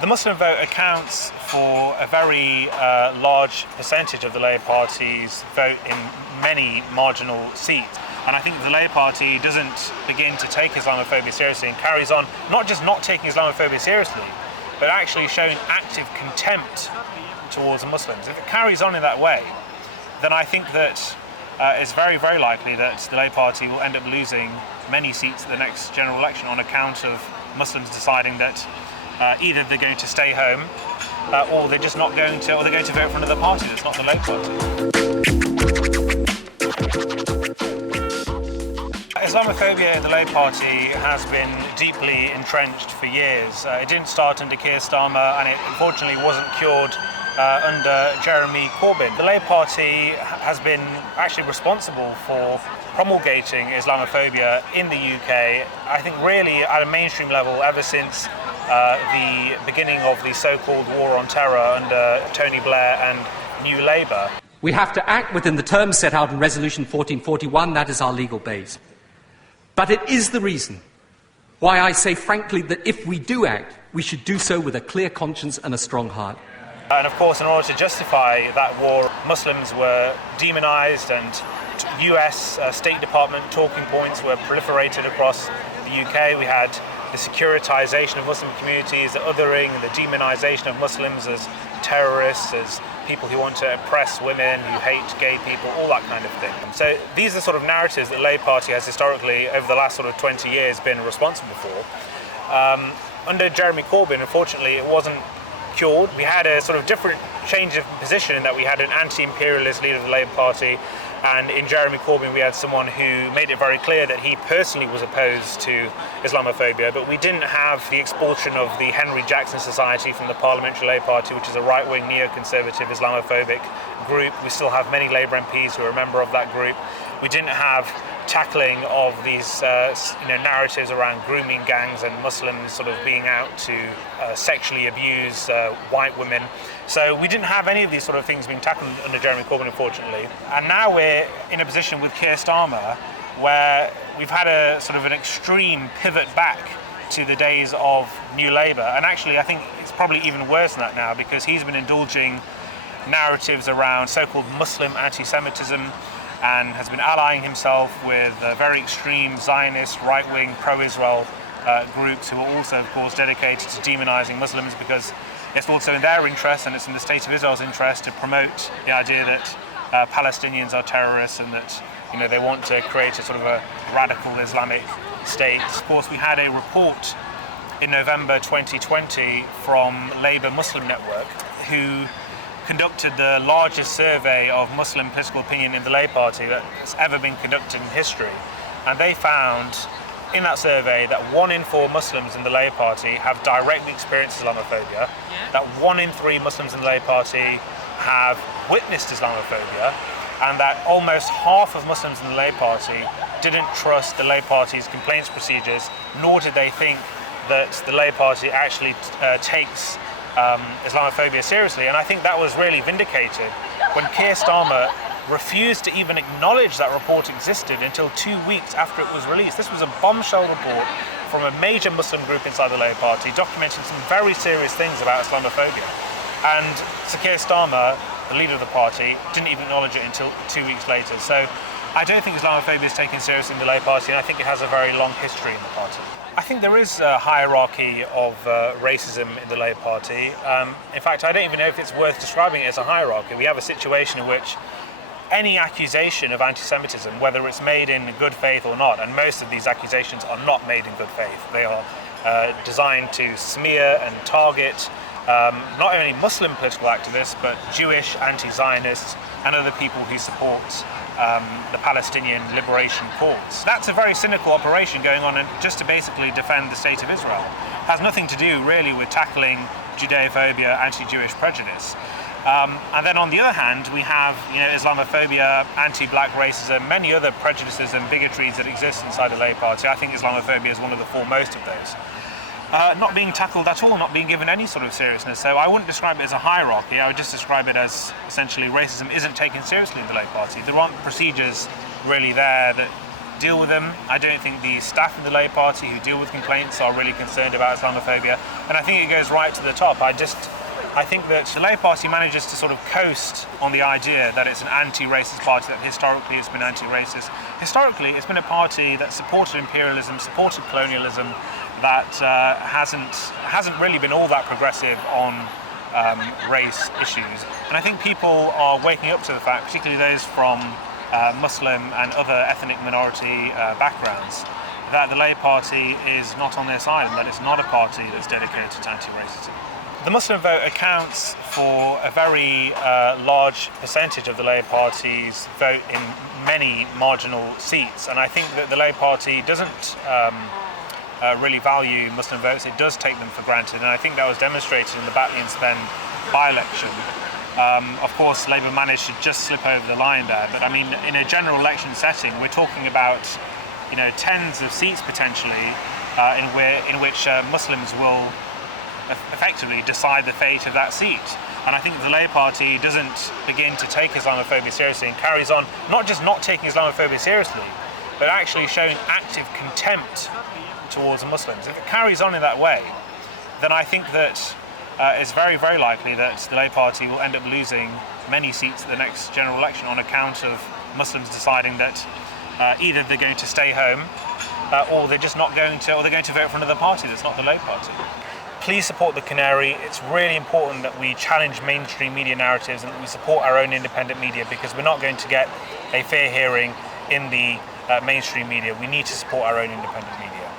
The Muslim vote accounts for a very large percentage of the Labour Party's vote in many marginal seats. And I think the Labour Party doesn't begin to take Islamophobia seriously and carries on not just not taking Islamophobia seriously, but actually showing active contempt towards Muslims. If it carries on in that way, then I think that it's very, very likely that the Labour Party will end up losing many seats at the next general election on account of Muslims deciding that either they're going to stay home or they're just not going to, or they're going to vote for another party that's not the Labour Party. Islamophobia in the Labour Party has been deeply entrenched for years. It didn't start under Keir Starmer, and it unfortunately wasn't cured under Jeremy Corbyn. The Labour Party has been actually responsible for promulgating Islamophobia in the UK, I think really at a mainstream level ever since the beginning of the so-called war on terror under Tony Blair and New Labour. We have to act within the terms set out in Resolution 1441, that is our legal base. But it is the reason why I say frankly that if we do act, we should do so with a clear conscience and a strong heart. And of course, in order to justify that war, Muslims were demonised and US State Department talking points were proliferated across the UK. We had the securitisation of Muslim communities, the othering and the demonisation of Muslims as terrorists, as people who want to oppress women, who hate gay people, all that kind of thing. So these are sort of narratives that the Labour Party has historically, over the last sort of 20 years, been responsible for. Under Jeremy Corbyn, unfortunately, it wasn't cured. We had a sort of different change of position in that we had an anti-imperialist leader of the Labour Party, and in Jeremy Corbyn we had someone who made it very clear that he personally was opposed to Islamophobia, but we didn't have the expulsion of the Henry Jackson Society from the Parliamentary Labour Party, which is a right-wing neoconservative Islamophobic group. We still have many Labour MPs who are a member of that group. We didn't have tackling of these narratives around grooming gangs and Muslims sort of being out to sexually abuse white women. So we didn't have any of these sort of things being tackled under Jeremy Corbyn, unfortunately. And now we're in a position with Keir Starmer where we've had a sort of an extreme pivot back to the days of New Labour. And actually I think it's probably even worse than that now, because he's been indulging narratives around so-called Muslim anti-Semitism and has been allying himself with very extreme Zionist, right-wing, pro-Israel groups who are also, of course, dedicated to demonising Muslims, because it's also in their interest and it's in the State of Israel's interest to promote the idea that Palestinians are terrorists and that they want to create a sort of a radical Islamic state. Of course, we had a report in November 2020 from Labour Muslim Network, who conducted the largest survey of Muslim political opinion in the Labour Party that's ever been conducted in history. And they found in that survey that 1 in 4 Muslims in the Labour Party have directly experienced Islamophobia, that 1 in 3 Muslims in the Labour Party have witnessed Islamophobia, and that almost half of Muslims in the Labour Party didn't trust the Labour Party's complaints procedures, nor did they think that the Labour Party actually takes Islamophobia seriously. And I think that was really vindicated when Keir Starmer refused to even acknowledge that report existed until 2 weeks after it was released. This was a bombshell report from a major Muslim group inside the Labour Party documenting some very serious things about Islamophobia. And Sir Keir Starmer, the leader of the party, didn't even acknowledge it until 2 weeks later. So I don't think Islamophobia is taken seriously in the Labour Party, and I think it has a very long history in the party. I think there is a hierarchy of racism in the Labour Party. In fact, I don't even know if it's worth describing it as a hierarchy. We have a situation in which any accusation of anti-Semitism, whether it's made in good faith or not, and most of these accusations are not made in good faith. They are designed to smear and target not only Muslim political activists, but Jewish anti-Zionists and other people who support the Palestinian liberation cause. That's a very cynical operation going on just to basically defend the State of Israel. It has nothing to do really with tackling Judeophobia, anti-Jewish prejudice. And then on the other hand, we have Islamophobia, anti-black racism, many other prejudices and bigotries that exist inside the Labour Party. I think Islamophobia is one of the foremost of those. Not being tackled at all, not being given any sort of seriousness. So I wouldn't describe it as a hierarchy. I would just describe it as essentially racism isn't taken seriously in the Labour Party. There aren't procedures really there that deal with them. I don't think the staff in the Labour Party who deal with complaints are really concerned about Islamophobia, and I think it goes right to the top. I think that the Labour Party manages to sort of coast on the idea that it's an anti-racist party, that historically it's been anti-racist. Historically, it's been a party that supported imperialism, supported colonialism, that hasn't really been all that progressive on race issues. And I think people are waking up to the fact, particularly those from Muslim and other ethnic minority backgrounds, that the Labour Party is not on their side and that it's not a party that's dedicated to anti-racism. The Muslim vote accounts for a very large percentage of the Labour Party's vote in many marginal seats, and I think that the Labour Party doesn't really value Muslim votes. It does take them for granted, and I think that was demonstrated in the Batley and Spen by-election. Of course, Labour managed to just slip over the line there, but I mean, in a general election setting, we're talking about tens of seats potentially in which Muslims will effectively decide the fate of that seat. And I think the Labour Party doesn't begin to take Islamophobia seriously and carries on not just not taking Islamophobia seriously, but actually showing active contempt towards Muslims. If it carries on in that way, then I think that it's very, very likely that the Labour Party will end up losing many seats at the next general election on account of Muslims deciding that either they're going to stay home or they're just not going to, or they're going to vote for another party that's not the Labour Party. Please support the Canary. It's really important that we challenge mainstream media narratives and that we support our own independent media, because we're not going to get a fair hearing in the mainstream media. We need to support our own independent media.